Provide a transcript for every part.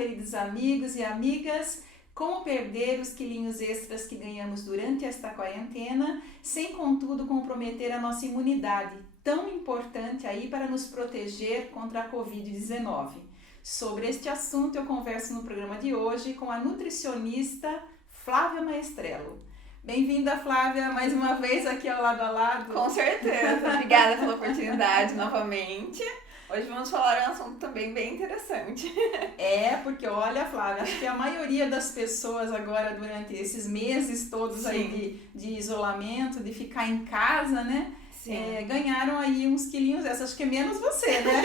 queridos amigos e amigas. Como perder os quilinhos extras que ganhamos durante esta quarentena, sem contudo comprometer a nossa imunidade, tão importante aí para nos proteger contra a Covid-19. Sobre este assunto eu converso no programa de hoje com a nutricionista Flávia Maestrello. Bem-vinda, Flávia, mais uma vez aqui ao Lado a Lado. Com certeza, obrigada pela oportunidade novamente. Hoje vamos falar um assunto também bem interessante. Porque olha, Flávia, acho que a maioria das pessoas agora, durante esses meses todos aí de isolamento, de ficar em casa, né? Ganharam aí uns quilinhos, acho que é menos você, né?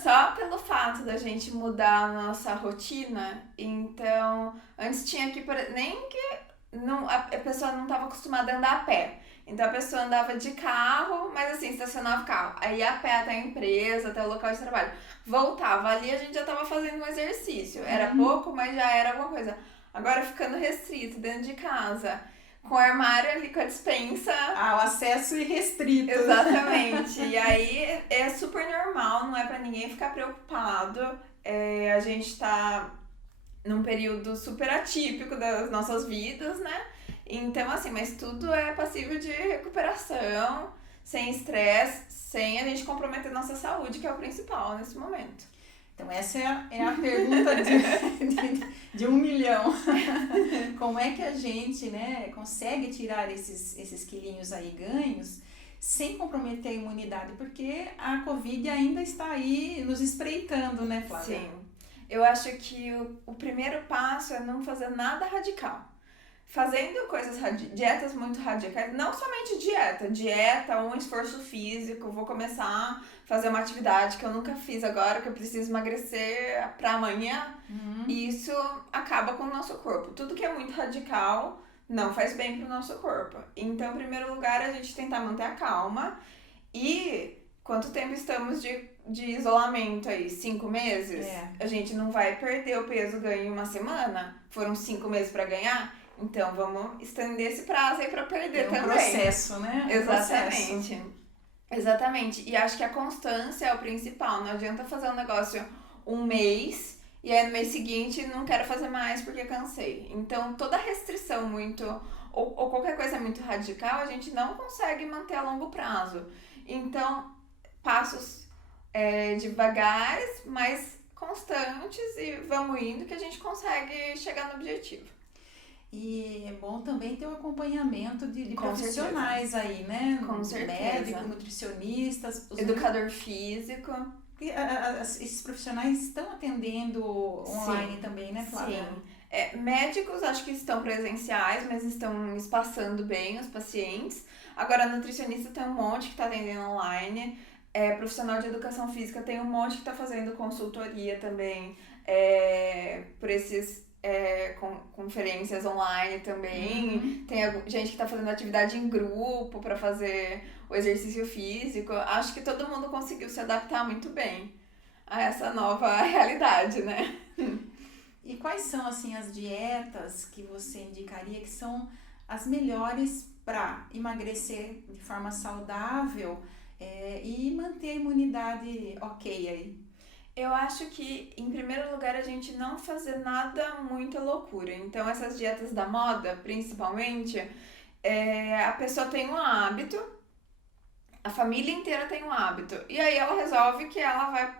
Só pelo fato da gente mudar a nossa rotina, então, antes tinha que, nem que não, a pessoa não estava acostumada a andar a pé. Então a pessoa andava de carro, mas assim, estacionava o carro. Aí ia a pé até a empresa, até o local de trabalho. Voltava ali, a gente já estava fazendo um exercício. Era pouco, mas já era alguma coisa. Agora ficando restrito dentro de casa, com o armário ali, com a despensa. O acesso irrestrito. Exatamente. E aí é super normal, não é pra ninguém ficar preocupado. A gente tá num período super atípico das nossas vidas, né? Então, assim, mas tudo é passível de recuperação, sem estresse, sem a gente comprometer nossa saúde, que é o principal nesse momento. Então, essa é a pergunta de 1 milhão. Como é que a gente, né, consegue tirar esses quilinhos aí ganhos sem comprometer a imunidade? Porque a Covid ainda está aí nos espreitando, né, Flávia? Sim. Eu acho que o primeiro passo é não fazer nada radical. Fazendo dietas muito radicais, não somente dieta, um esforço físico, vou começar a fazer uma atividade que eu nunca fiz agora, que eu preciso emagrecer para amanhã, e isso acaba com o nosso corpo. Tudo que é muito radical não faz bem pro nosso corpo. Então, em primeiro lugar, a gente tentar manter a calma. E quanto tempo estamos de isolamento aí? 5 meses? A gente não vai perder o peso ganho em uma semana? Foram 5 meses para ganhar? Então, vamos estender esse prazo aí pra perder também. Processo, né? Exatamente. Exatamente. E acho que a constância é o principal. Não adianta fazer um negócio um mês e aí no mês seguinte não quero fazer mais porque cansei. Então, toda restrição ou qualquer coisa muito radical, a gente não consegue manter a longo prazo. Então, passos devagares, mas constantes, e vamos indo que a gente consegue chegar no objetivo. E é bom também ter o acompanhamento de profissionais certeza. aí, né? Com certeza. Médico, nutricionistas. Educador físico. Esses profissionais estão atendendo online também, né, Flávia? Sim. Médicos acho que estão presenciais, mas estão espaçando bem os pacientes. Agora, nutricionista tem um monte que está atendendo online. Profissional de educação física tem um monte que está fazendo consultoria também por esses conferências online também. Tem gente que está fazendo atividade em grupo para fazer o exercício físico. Acho que todo mundo conseguiu se adaptar muito bem a essa nova realidade, né? E quais são, assim, as dietas que você indicaria que são as melhores para emagrecer de forma saudável e manter a imunidade ok aí? Eu acho que, em primeiro lugar, a gente não fazer nada muito loucura. Então, essas dietas da moda, principalmente, a pessoa tem um hábito, a família inteira tem um hábito, e aí ela resolve que ela vai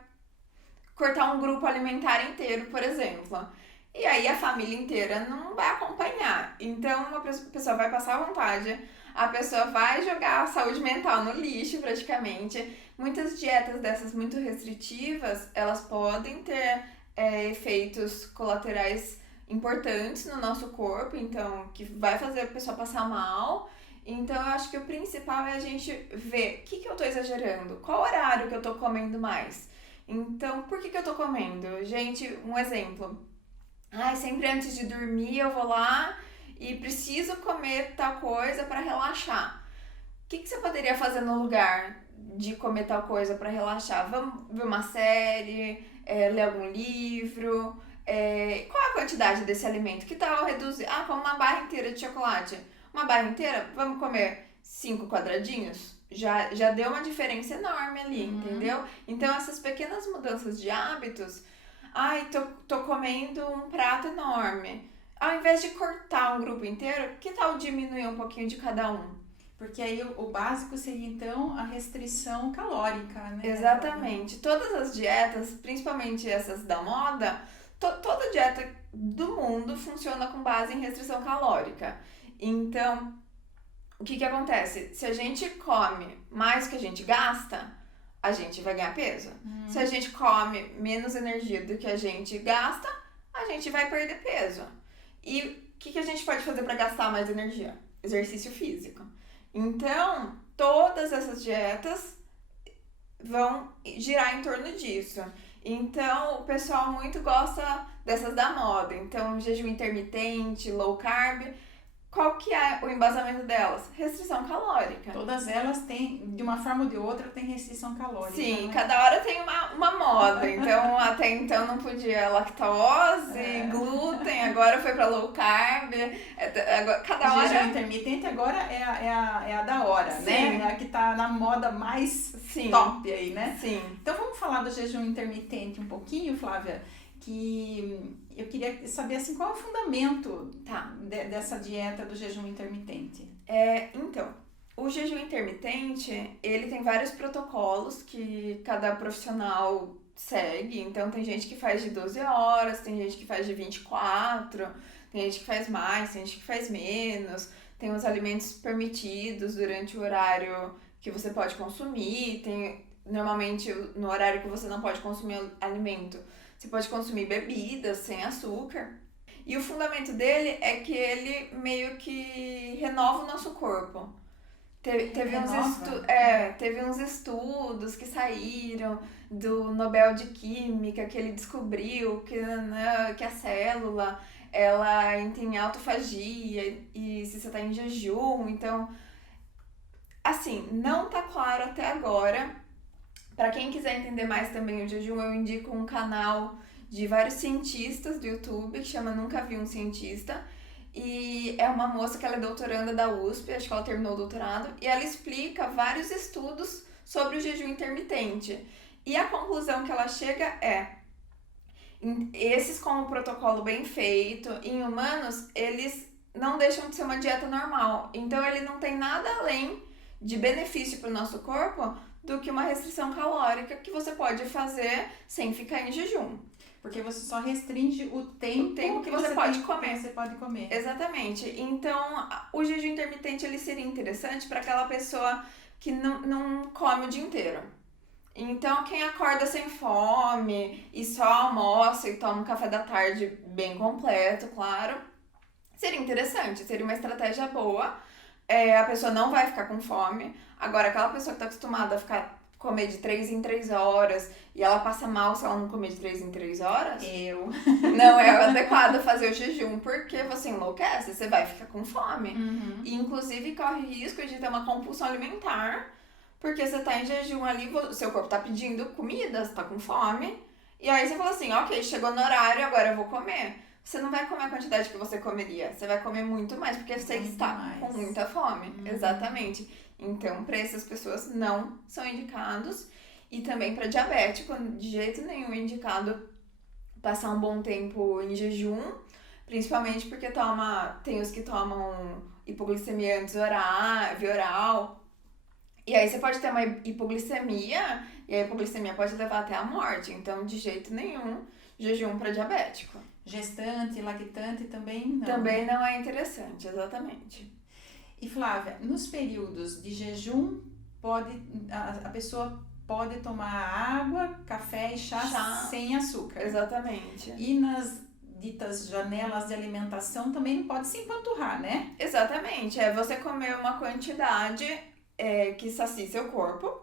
cortar um grupo alimentar inteiro, por exemplo. E aí a família inteira não vai acompanhar. Então, uma pessoa vai passar vontade, a pessoa vai jogar a saúde mental no lixo, praticamente. Muitas dietas dessas muito restritivas, elas podem ter efeitos colaterais importantes no nosso corpo, então, que vai fazer a pessoa passar mal. Então, eu acho que o principal é a gente ver o que eu tô exagerando, qual horário que eu tô comendo mais. Então, por que eu tô comendo? Gente, um exemplo. Sempre antes de dormir eu vou lá e preciso comer tal coisa para relaxar. O que você poderia fazer no lugar de comer tal coisa para relaxar? Vamos ver uma série, ler algum livro. Qual é a quantidade desse alimento? Que tal reduzir? Como uma barra inteira de chocolate. Uma barra inteira? Vamos comer 5 quadradinhos? Já deu uma diferença enorme ali, entendeu? Então, essas pequenas mudanças de hábitos Ai, tô comendo um prato enorme. Ao invés de cortar um grupo inteiro, que tal diminuir um pouquinho de cada um? Porque aí o básico seria então a restrição calórica, né? Exatamente. Todas as dietas, principalmente essas da moda, toda dieta do mundo funciona com base em restrição calórica. Então, o que acontece? Se a gente come mais do que a gente gasta, a gente vai ganhar peso. Se a gente come menos energia do que a gente gasta, a gente vai perder peso. E o que a gente pode fazer para gastar mais energia? Exercício físico. Então, todas essas dietas vão girar em torno disso. Então, o pessoal muito gosta dessas da moda. Então, jejum intermitente, low carb. Qual que é o embasamento delas? Restrição calórica. Todas elas têm, de uma forma ou de outra, tem restrição calórica. Sim, né? cada hora tem uma moda. Então, até então não podia lactose, glúten, agora foi pra low carb. Cada O hora... jejum intermitente agora é a da hora, Sim. né? É a que tá na moda mais Sim. top aí, né? Sim. Então vamos falar do jejum intermitente um pouquinho, Flávia, que eu queria saber assim, qual é o fundamento dessa dieta do jejum intermitente? Então, o jejum intermitente, ele tem vários protocolos que cada profissional segue. Então, tem gente que faz de 12 horas, tem gente que faz de 24, tem gente que faz mais, tem gente que faz menos. Tem os alimentos permitidos durante o horário que você pode consumir. Tem, normalmente, no horário que você não pode consumir alimento, você pode consumir bebidas sem açúcar. E o fundamento dele é que ele meio que renova o nosso corpo. Teve uns estudos que saíram do Nobel de Química, que ele descobriu que a célula ela entra em autofagia e se você está em jejum. Então, assim, não tá claro até agora. Para quem quiser entender mais também o jejum, eu indico um canal de vários cientistas do YouTube que chama Nunca Vi um Cientista. E é uma moça que ela é doutoranda da USP, acho que ela terminou o doutorado, e ela explica vários estudos sobre o jejum intermitente. E a conclusão que ela chega é: esses com o protocolo bem feito, em humanos, eles não deixam de ser uma dieta normal. Então ele não tem nada além de benefício para o nosso corpo do que uma restrição calórica que você pode fazer sem ficar em jejum. Porque você só restringe o tempo que você pode comer. Você pode comer. Exatamente. Então, o jejum intermitente ele seria interessante para aquela pessoa que não come o dia inteiro. Então, quem acorda sem fome e só almoça e toma um café da tarde bem completo, claro, seria interessante, seria uma estratégia boa. A pessoa não vai ficar com fome. Agora, aquela pessoa que está acostumada a comer de 3 em 3 horas e ela passa mal se ela não comer de 3 em 3 horas, não é adequado fazer o jejum, porque você enlouquece, você vai ficar com fome. E, inclusive, corre risco de ter uma compulsão alimentar, porque você tá em jejum ali, o seu corpo tá pedindo comida, você tá com fome, e aí você fala assim, ok, chegou no horário, agora eu vou comer. Você não vai comer a quantidade que você comeria, você vai comer muito mais, porque você está com muita fome. Exatamente. Então, para essas pessoas não são indicados. E também para diabético, de jeito nenhum é indicado passar um bom tempo em jejum, principalmente porque tem os que tomam hipoglicemia antes via oral. E aí você pode ter uma hipoglicemia, e a hipoglicemia pode levar até a morte. Então, de jeito nenhum, jejum para diabético. Gestante, lactante também não. Também não é interessante, exatamente. E Flávia, nos períodos de jejum, a pessoa pode tomar água, café e chá sem açúcar. Exatamente. E nas ditas janelas de alimentação também não pode se empanturrar, né? Exatamente. É você comer uma quantidade que sacie seu corpo.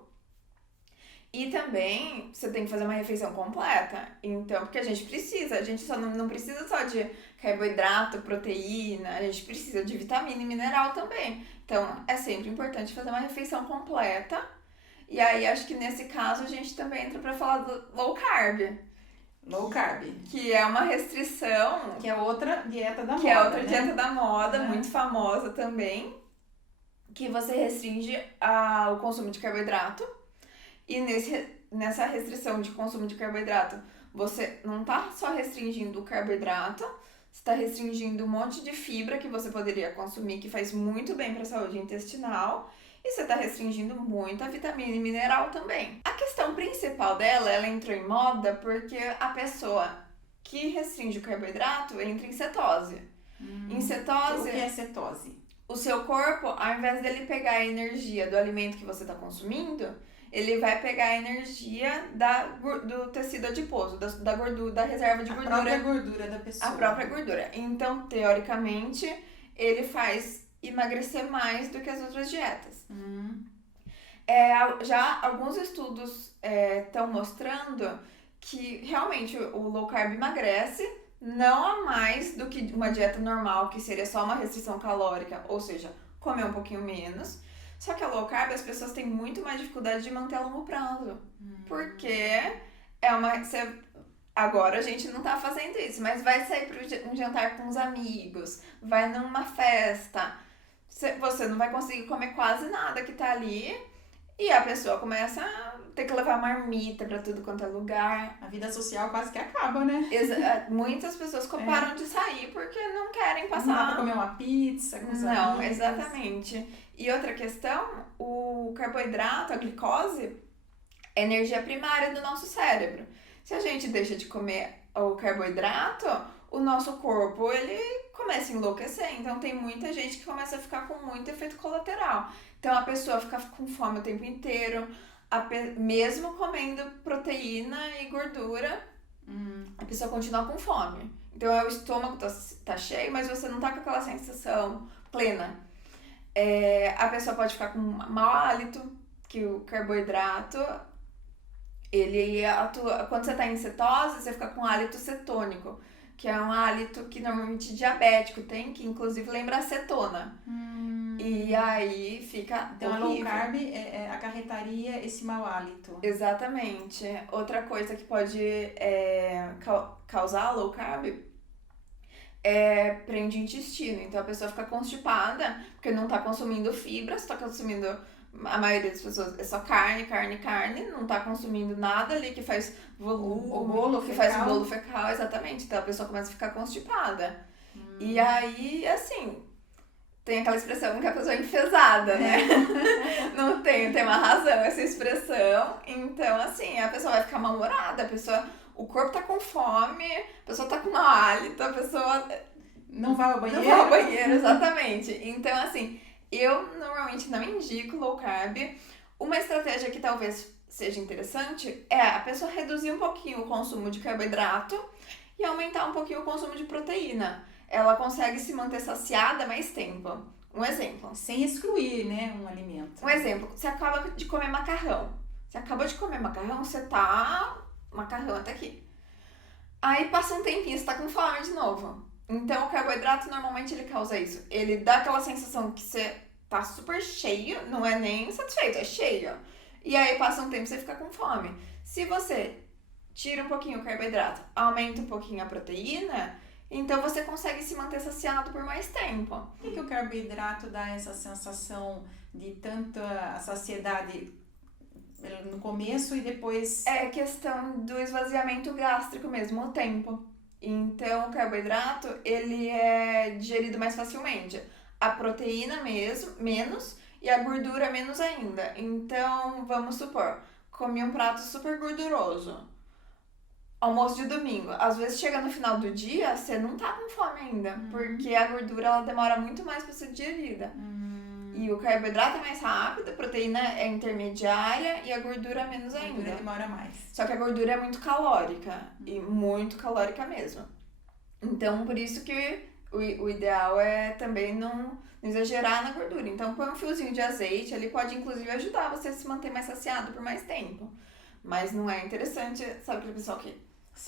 E também você tem que fazer uma refeição completa. Então, porque a gente só não precisa só de carboidrato, proteína, a gente precisa de vitamina e mineral também. Então, é sempre importante fazer uma refeição completa. E aí, acho que nesse caso, a gente também entra pra falar do low carb. Low carb. Que é uma restrição... Que é outra dieta da moda, Que é outra né? dieta da moda, muito famosa também. Que você restringe o consumo de carboidrato. E nessa restrição de consumo de carboidrato, você não tá só restringindo o carboidrato, você está restringindo um monte de fibra que você poderia consumir, que faz muito bem para a saúde intestinal, e você está restringindo muito a vitamina e mineral também. A questão principal dela, ela entrou em moda porque a pessoa que restringe o carboidrato entra em cetose. Em cetose, O que é cetose? o seu corpo, ao invés dele pegar a energia do alimento que você está consumindo, ele vai pegar a energia do tecido adiposo, da gordura, da reserva de gordura. A própria gordura da pessoa. A própria gordura. Então, teoricamente, ele faz emagrecer mais do que as outras dietas. Já alguns estudos estão mostrando que realmente o low carb emagrece, não a mais do que uma dieta normal, que seria só uma restrição calórica, ou seja, comer um pouquinho menos. Só que a low carb, as pessoas têm muito mais dificuldade de manter a longo prazo. Porque agora a gente não tá fazendo isso, mas vai sair para um jantar com os amigos, vai numa festa, você não vai conseguir comer quase nada que tá ali, e a pessoa começa a ter que levar marmita pra tudo quanto é lugar. A vida social quase que acaba, né? Muitas pessoas param de sair porque não querem passar. Não dá pra comer uma pizza com os amigos. Não, exatamente. E outra questão, o carboidrato, a glicose, é energia primária do nosso cérebro. Se a gente deixa de comer o carboidrato, o nosso corpo, ele começa a enlouquecer. Então, tem muita gente que começa a ficar com muito efeito colateral. Então, a pessoa fica com fome o tempo inteiro, mesmo comendo proteína e gordura, a pessoa continua com fome. Então, o estômago tá cheio, mas você não tá com aquela sensação plena. A pessoa pode ficar com mau hálito, que o carboidrato, ele atua. Quando você tá em cetose, você fica com hálito cetônico, que é um hálito que normalmente diabético tem, que inclusive lembra acetona. E aí fica então, horrível. A low carb acarretaria esse mau hálito. Exatamente. Outra coisa que pode causar low carb prende o intestino. Então a pessoa fica constipada porque não tá consumindo fibra, só tá consumindo, a maioria das pessoas é só carne, não tá consumindo nada ali que faz volume, o bolo que fecal. faz o bolo fecal, exatamente. Então a pessoa começa a ficar constipada. E aí, assim, tem aquela expressão que a pessoa é enfesada, né? Não tem uma razão essa expressão. Então, assim, a pessoa vai ficar mal-humorada, o corpo tá com fome, a pessoa tá com mau hálito, a pessoa não vai ao banheiro. Não vai ao banheiro, exatamente. Então, assim, eu normalmente não indico low carb. Uma estratégia que talvez seja interessante é a pessoa reduzir um pouquinho o consumo de carboidrato e aumentar um pouquinho o consumo de proteína. Ela consegue se manter saciada mais tempo. Um exemplo. Sem excluir, né, um alimento. Um exemplo, você acaba de comer macarrão. Você acabou de comer macarrão, você tá... Macarrão até aqui. Aí passa um tempinho, você tá com fome de novo. Então o carboidrato normalmente ele causa isso. Ele dá aquela sensação que você tá super cheio, não é nem satisfeito, é cheio. E aí passa um tempo e você fica com fome. Se você tira um pouquinho o carboidrato, aumenta um pouquinho a proteína, então você consegue se manter saciado por mais tempo. Por que o carboidrato dá essa sensação de tanta saciedade no começo e depois... É questão do esvaziamento gástrico mesmo, o tempo. Então, o carboidrato, ele é digerido mais facilmente. A proteína menos e a gordura menos ainda. Então, vamos supor, comi um prato super gorduroso. Almoço de domingo. Às vezes, chega no final do dia, você não tá com fome ainda. Porque a gordura, ela demora muito mais pra ser digerida. E o carboidrato é mais rápido, a proteína é intermediária e a gordura menos ainda. A gordura demora mais. Só que a gordura é muito calórica, e muito calórica mesmo. Então, por isso que o ideal é também não exagerar na gordura. Então, põe um fiozinho de azeite, ele pode inclusive ajudar você a se manter mais saciado por mais tempo. Mas não é interessante, sabe aquele pessoal que...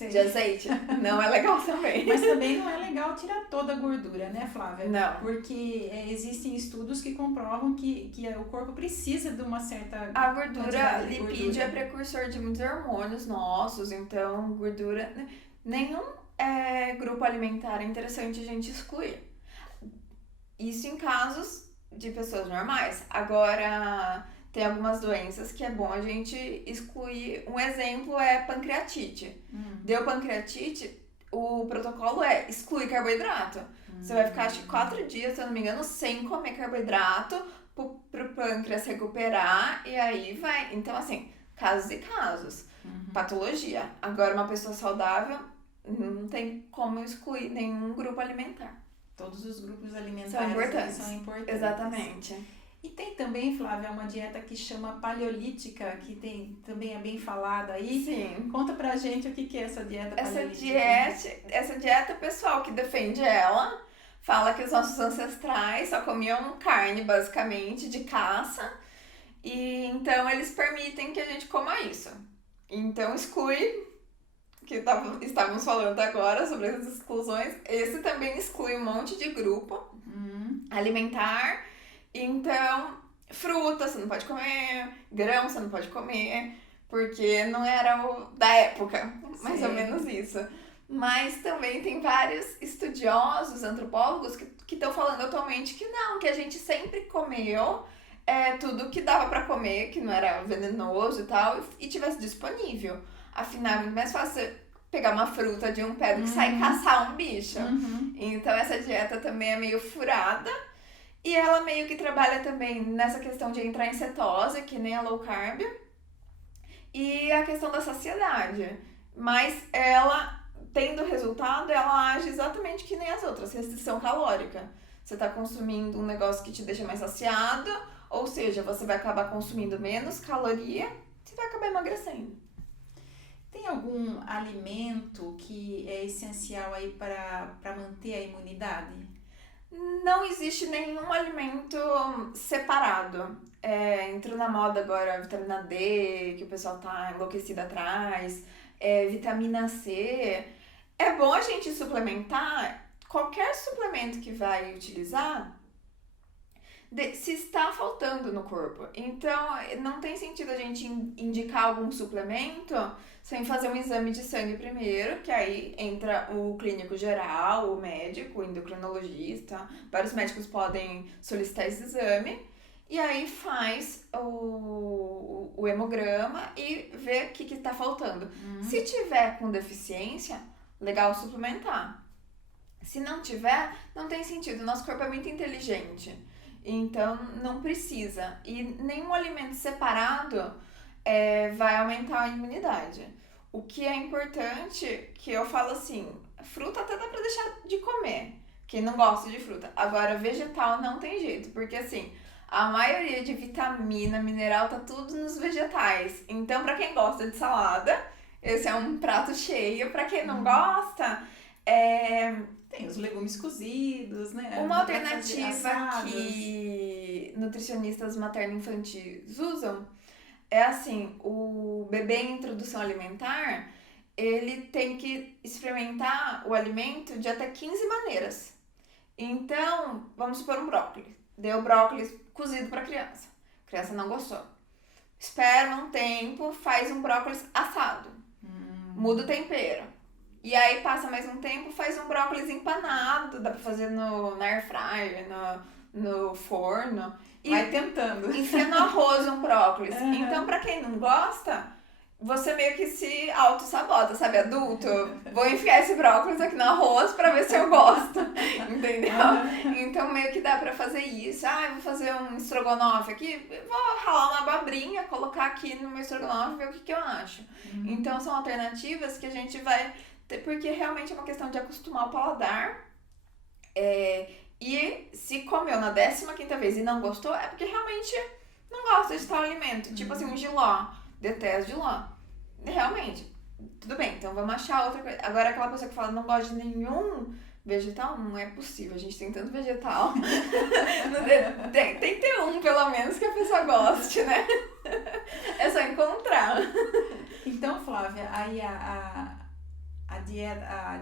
de azeite? Não é legal também. Mas também não é legal tirar toda a gordura, né, Flávia? Não. Porque existem estudos que comprovam que o corpo precisa de uma certa... A gordura, lipídio é precursor de muitos hormônios nossos, então gordura... Nenhum grupo alimentar é interessante a gente excluir. Isso em casos de pessoas normais. Agora, tem algumas doenças que é bom a gente excluir. Um exemplo é pancreatite. Deu pancreatite, o protocolo é excluir carboidrato. Você vai ficar, acho que 4 dias, se eu não me engano, sem comer carboidrato pro pâncreas recuperar e aí vai. Então, assim, casos e casos. Patologia. Agora, uma pessoa saudável não tem como excluir nenhum grupo alimentar. Todos os grupos alimentares são importantes. Exatamente. E tem também, Flávia, uma dieta que chama paleolítica, que também é bem falada aí. Sim. Conta pra gente o que é essa dieta paleolítica. Essa dieta, o pessoal que defende ela, fala que os nossos ancestrais só comiam carne, basicamente, de caça. E então eles permitem que a gente coma isso. Então exclui, que estávamos falando agora sobre as exclusões, esse também exclui um monte de grupo alimentar. Então, fruta você não pode comer, grão você não pode comer, porque não era o da época, mais ou menos isso. Mas também tem vários estudiosos, antropólogos, que estão falando atualmente que não, que a gente sempre comeu tudo que dava pra comer, que não era venenoso e tal, e tivesse disponível. Afinal, é muito mais fácil pegar uma fruta de um pé do que sair caçar um bicho. Então, essa dieta também é meio furada. E ela meio que trabalha também nessa questão de entrar em cetose, que nem a low carb. E a questão da saciedade. Mas ela, tendo resultado, ela age exatamente que nem as outras. Restrição calórica. Você tá consumindo um negócio que te deixa mais saciado, ou seja, você vai acabar consumindo menos caloria, você vai acabar emagrecendo. Tem algum alimento que é essencial aí para manter a imunidade? Não existe nenhum alimento separado. Entrou na moda agora a vitamina D, que o pessoal tá enlouquecido atrás, vitamina C. É bom a gente suplementar. Qualquer suplemento que vai utilizar, se está faltando no corpo. Então, não tem sentido a gente indicar algum suplemento sem fazer um exame de sangue primeiro, que aí entra o clínico geral, o médico, o endocrinologista. Vários médicos podem solicitar esse exame. E aí faz o hemograma e vê o que está faltando. Se tiver com deficiência, legal suplementar. Se não tiver, não tem sentido. Nosso corpo é muito inteligente. Então, não precisa. E nenhum alimento separado vai aumentar a imunidade. O que é importante, que eu falo assim, fruta até dá pra deixar de comer, quem não gosta de fruta. Agora, vegetal não tem jeito, porque assim, a maioria de vitamina, mineral, tá tudo nos vegetais. Então, pra quem gosta de salada, esse é um prato cheio. Pra quem não gosta, tem os legumes cozidos, né? Uma alternativa que nutricionistas materno-infantis usam é assim, o bebê em introdução alimentar, ele tem que experimentar o alimento de até 15 maneiras. Então, vamos supor um brócolis. Deu brócolis cozido para a criança não gostou. Espera um tempo, faz um brócolis assado. Muda o tempero. E aí passa mais um tempo, faz um brócolis empanado, dá pra fazer na air fryer, no forno. Vai tentando. Enfia no arroz um brócolis. Então, pra quem não gosta, você meio que se auto-sabota, sabe? Adulto, vou enfiar esse brócolis aqui no arroz pra ver se eu gosto. Entendeu? Então, meio que dá pra fazer isso. Eu vou fazer um estrogonofe aqui, vou ralar uma abobrinha, colocar aqui no meu estrogonofe e ver o que eu acho. Então, são alternativas que a gente vai... Porque realmente é uma questão de acostumar o paladar. E se comeu na 15ª vez e não gostou, é porque realmente não gosta de tal alimento. Tipo assim, um jiló. Detesto jiló. Realmente. Tudo bem, então vamos achar outra coisa. Agora, aquela pessoa que fala não gosta de nenhum vegetal, não é possível. A gente tem tanto vegetal. tem que ter um, pelo menos, que a pessoa goste, né? É só encontrar. Então, Flávia, aí a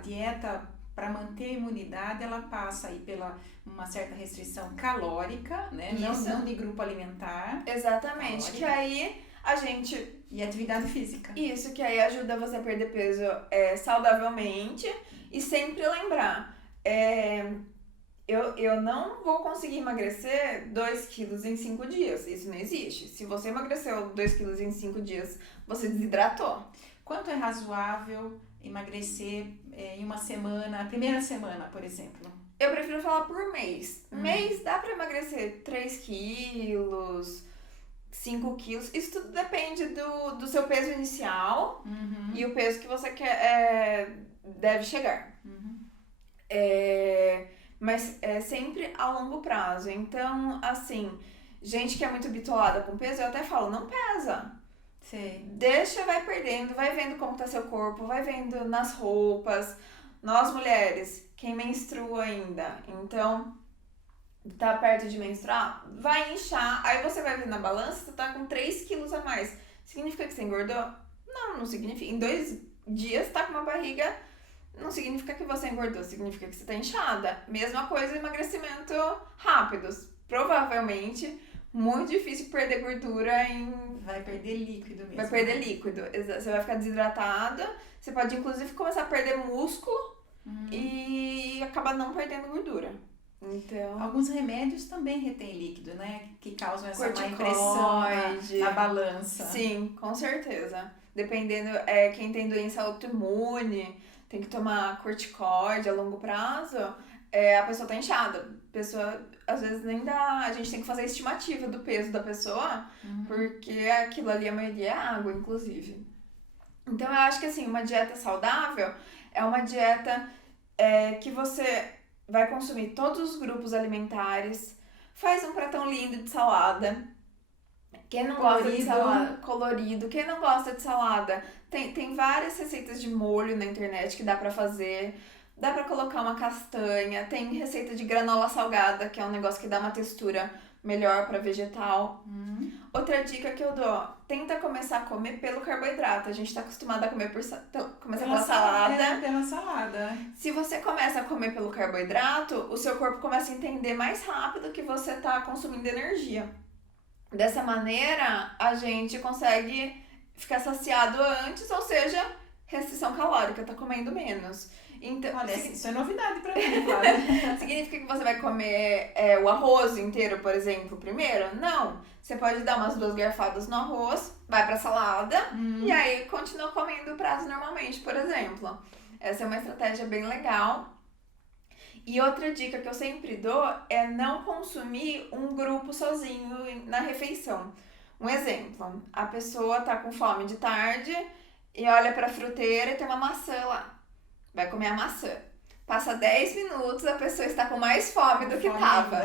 dieta para manter a imunidade, ela passa aí pela uma certa restrição calórica, né? Não de grupo alimentar. Exatamente. Calórica. Que aí a gente... E atividade física. Isso, que aí ajuda você a perder peso saudavelmente. E sempre lembrar, Eu não vou conseguir emagrecer 2 quilos em 5 dias. Isso não existe. Se você emagreceu 2 quilos em 5 dias, você desidratou. Quanto é razoável emagrecer em uma semana, a primeira semana, por exemplo? Eu prefiro falar por mês. Mês dá pra emagrecer 3 quilos, 5 quilos. Isso tudo depende do seu peso inicial e o peso que você deve chegar. Mas é sempre a longo prazo. Então, assim, gente que é muito bitolada com peso, eu até falo, não pesa. Sei. Deixa, vai perdendo, vai vendo como tá seu corpo, vai vendo nas roupas. Nós mulheres, quem menstrua ainda, então tá perto de menstruar, vai inchar, aí você vai ver na balança, você tá com 3 quilos a mais. Significa que você engordou? Não, não significa. Em 2 dias tá com uma barriga, não significa que você engordou, significa que você tá inchada. Mesma coisa, emagrecimento rápido. Provavelmente, muito difícil perder gordura em... Vai perder líquido mesmo. Vai perder líquido. Você vai ficar desidratada, você pode inclusive começar a perder músculo e acabar não perdendo gordura. Então... Alguns remédios também retêm líquido, né? Que causam essa má Corticoide. impressão na balança. Sim, com certeza. Dependendo, quem tem doença autoimune, tem que tomar corticoide a longo prazo, a pessoa tá inchada. A pessoa, às vezes, nem dá... A gente tem que fazer a estimativa do peso da pessoa, porque aquilo ali, a maioria é água, inclusive. Então, eu acho que, assim, uma dieta saudável é uma dieta que você vai consumir todos os grupos alimentares, faz um pratão lindo de salada. Quem não gosta de salada colorido, quem não gosta de salada, tem várias receitas de molho na internet que dá pra fazer. Dá pra colocar uma castanha, tem receita de granola salgada, que é um negócio que dá uma textura melhor pra vegetal. Outra dica que eu dou, tenta começar a comer pelo carboidrato. A gente tá acostumado a comer começar pela salada. Pela salada. Se você começa a comer pelo carboidrato, o seu corpo começa a entender mais rápido que você tá consumindo energia. Dessa maneira, a gente consegue ficar saciado antes, ou seja, restrição calórica, tá comendo menos. Então, olha, isso é novidade pra mim, claro. Significa que você vai comer o arroz inteiro, por exemplo, primeiro? Não. Você pode dar umas 2 garfadas no arroz, vai pra salada e aí continua comendo pratos normalmente, por exemplo. Essa é uma estratégia bem legal. E outra dica que eu sempre dou é não consumir um grupo sozinho na refeição. Um exemplo, a pessoa tá com fome de tarde e olha pra fruteira e tem uma maçã lá. Vai comer a maçã. Passa 10 minutos, a pessoa está com mais fome do que estava.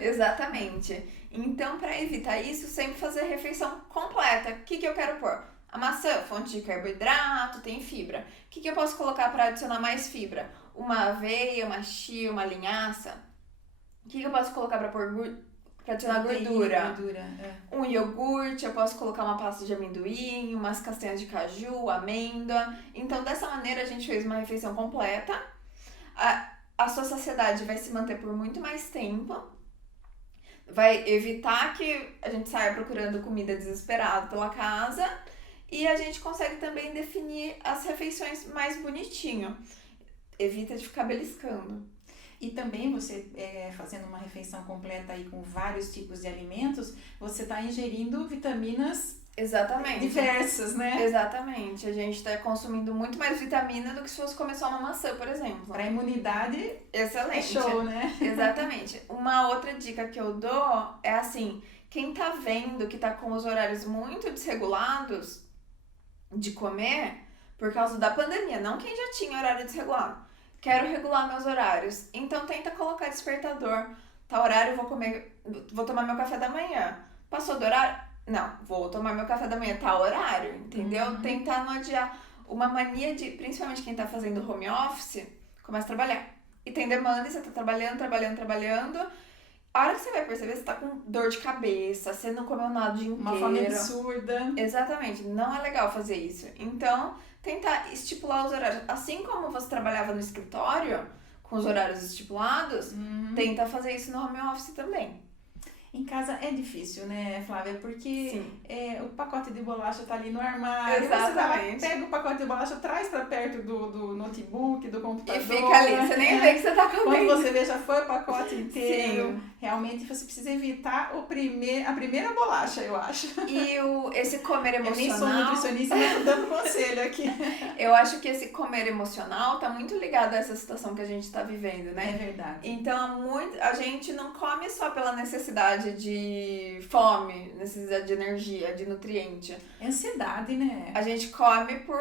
Exatamente. Então, para evitar isso, sempre fazer a refeição completa. O que eu quero pôr? A maçã, fonte de carboidrato, tem fibra. O que eu posso colocar para adicionar mais fibra? Uma aveia, uma chia, uma linhaça. O que eu posso colocar para pôr para adicionar gordura? Um iogurte, eu posso colocar uma pasta de amendoim, umas castanhas de caju, amêndoa. Então, dessa maneira, a gente fez uma refeição completa. A sua saciedade vai se manter por muito mais tempo. Vai evitar que a gente saia procurando comida desesperado pela casa. E a gente consegue também definir as refeições mais bonitinho. Evita de ficar beliscando. E também você, fazendo uma refeição completa aí com vários tipos de alimentos, você está ingerindo vitaminas diversas, né? Exatamente. A gente está consumindo muito mais vitamina do que se fosse comer só uma maçã, por exemplo. Para a imunidade, excelente. É show, né? Exatamente. Uma outra dica que eu dou é assim, quem tá vendo que tá com os horários muito desregulados de comer, por causa da pandemia, não quem já tinha horário desregulado. Quero regular meus horários. Então tenta colocar despertador. Tá horário, vou tomar meu café da manhã. Passou do horário? Não, vou tomar meu café da manhã. Tá horário, entendeu? Tentar não adiar. Uma mania de, principalmente quem tá fazendo home office, começa a trabalhar. E tem demanda, e você tá trabalhando. A hora que você vai perceber, você tá com dor de cabeça, você não comeu nada o dia inteiro. Uma fome absurda. Exatamente, não é legal fazer isso. Então, tentar estipular os horários. Assim como você trabalhava no escritório, com os horários estipulados, tenta fazer isso no home office também. Em casa é difícil, né, Flávia? Porque Sim, o pacote de bolacha tá ali no armário, você vai lá, exatamente. pega o pacote de bolacha, traz pra perto do notebook, do E computador. fica ali, você nem vê que você tá Quando comendo. você vê, já foi o pacote inteiro. Sim. Realmente você precisa evitar a primeira bolacha, eu acho. E esse comer Eu nem sou emocional, nutricionista, mas tô dando conselho aqui. eu acho que esse comer emocional tá muito ligado a essa situação que a gente tá vivendo, É né? verdade. Então, a gente não come só pela necessidade de fome, necessidade de energia, de nutriente. É ansiedade, né? A gente come por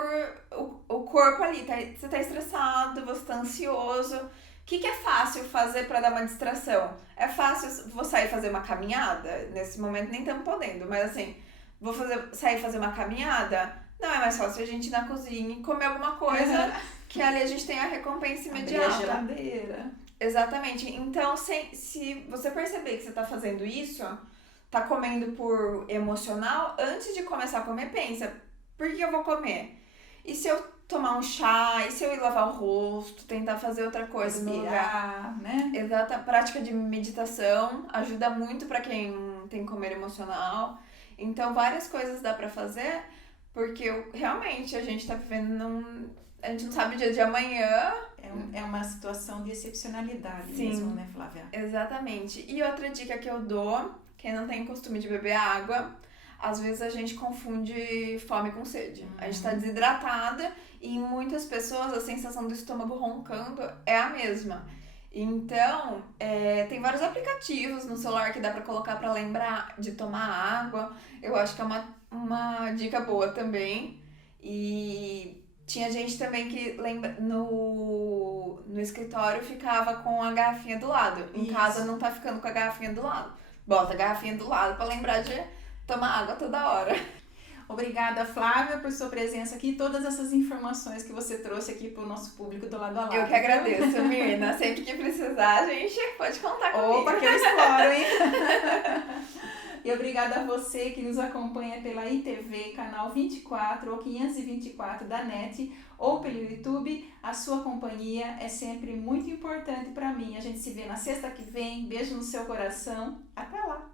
o corpo ali, você tá estressado, você tá ansioso. O que é fácil fazer para dar uma distração? É fácil, vou sair fazer uma caminhada? Nesse momento nem estamos podendo, mas assim, sair fazer uma caminhada? Não, é mais fácil a gente ir na cozinha e comer alguma coisa que ali a gente tem a recompensa Abrir a imediata. geladeira. Exatamente. Então, se você perceber que você tá fazendo isso, tá comendo por emocional, antes de começar a comer, pensa, por que eu vou comer? E se eu tomar um chá? E se eu ir lavar o rosto? Tentar fazer outra coisa no lugar? Respirar, né? Exata, prática de meditação ajuda muito pra quem tem comer emocional. Então, várias coisas dá pra fazer, porque realmente a gente tá vivendo a gente não sabe o dia de amanhã. É uma situação de excepcionalidade Sim. mesmo, né, Flávia? Exatamente. E outra dica que eu dou, quem não tem costume de beber água, às vezes a gente confunde fome com sede. A gente tá desidratada e em muitas pessoas a sensação do estômago roncando é a mesma. Então, tem vários aplicativos no celular que dá pra colocar pra lembrar de tomar água. Eu acho que é uma dica boa também. E tinha gente também que lembra no escritório ficava com a garrafinha do lado. Em Isso. casa não tá ficando com a garrafinha do lado. Bota a garrafinha do lado pra lembrar de tomar água toda hora. Obrigada, Flávia, por sua presença aqui e todas essas informações que você trouxe aqui para o nosso público do Lado a Lado. Eu que agradeço, Mirna. Sempre que precisar, a gente pode contar comigo. Opa, que eu exploro, hein? E obrigada a você que nos acompanha pela ITV, canal 24 ou 524 da NET, ou pelo YouTube. A sua companhia é sempre muito importante para mim. A gente se vê na sexta que vem. Beijo no seu coração. Até lá!